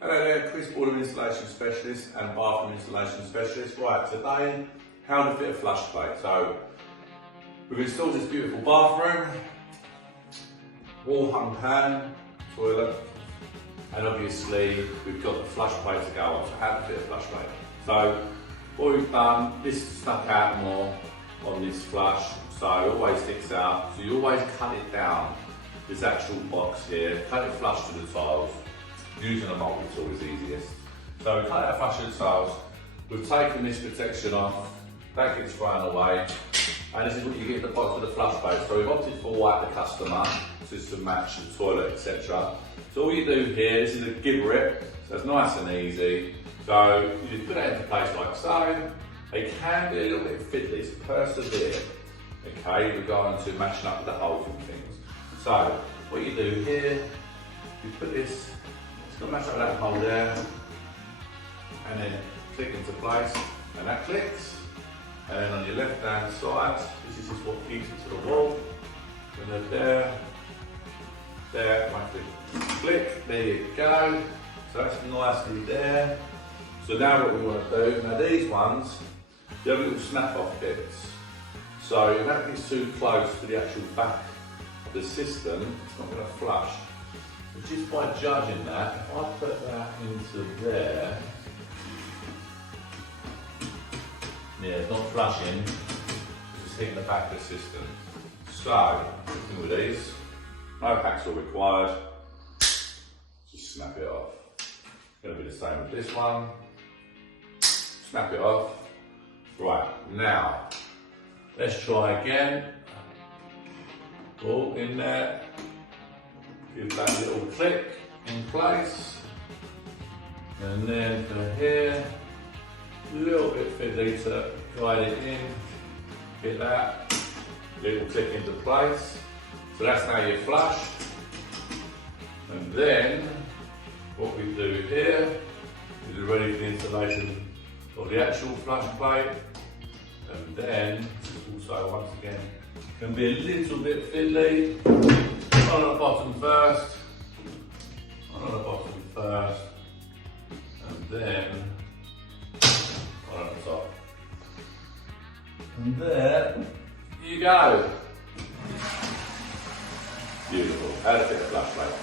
Hello there, Chris, boiler installation specialist and bathroom installation specialist. Right, today, how to fit a flush plate. So, we've installed this beautiful bathroom, wall hung pan, toilet, and obviously we've got the flush plate to go on. So, how to fit a flush plate. So, what we've done, this stuck out more on this flush, so it always sticks out. So, you always cut it down, this actual box here, cut it flush to the tiles. Using a multi-tool is easiest. So we cut out flush to the tiles, we've taken this protection off, that gets thrown away, and this is what you get at the bottom of the flush plate. So we've opted for white, the customer, just to match the toilet, etc. So all you do here, this is a geberit, so it's nice and easy. So you put it into place like so. They can be a little bit fiddly, so persevere. Okay, we're going to matching up with the holes and things. So what you do here, you put this, got to match up that hole there, and then click into place, and that clicks. And then on your left hand side, this is just what keeps it to the wall. And then there, click, there you go. So that's nicely there. So now what we want to do, now these ones, they have little snap off bits. So if that gets too close to the actual back of the system, it's not going to flush. Just by judging that, if I put that into there, yeah, it's not flushing, it's just hitting the back of the system. So, with these, no hacksaw required, just snap it off. It's going to be the same with this one, snap it off. Right, now, let's try again. All in there. Give that a little click in place, and then for here, a little bit fiddly to guide it in, get that, little click into place. So that's now your flush. And then, what we do here is we're ready for the installation of the actual flush plate. And then, also once again, can be a little bit fiddly. On the bottom first, and then on the top. And there you go. Beautiful. How to fit a flush plate.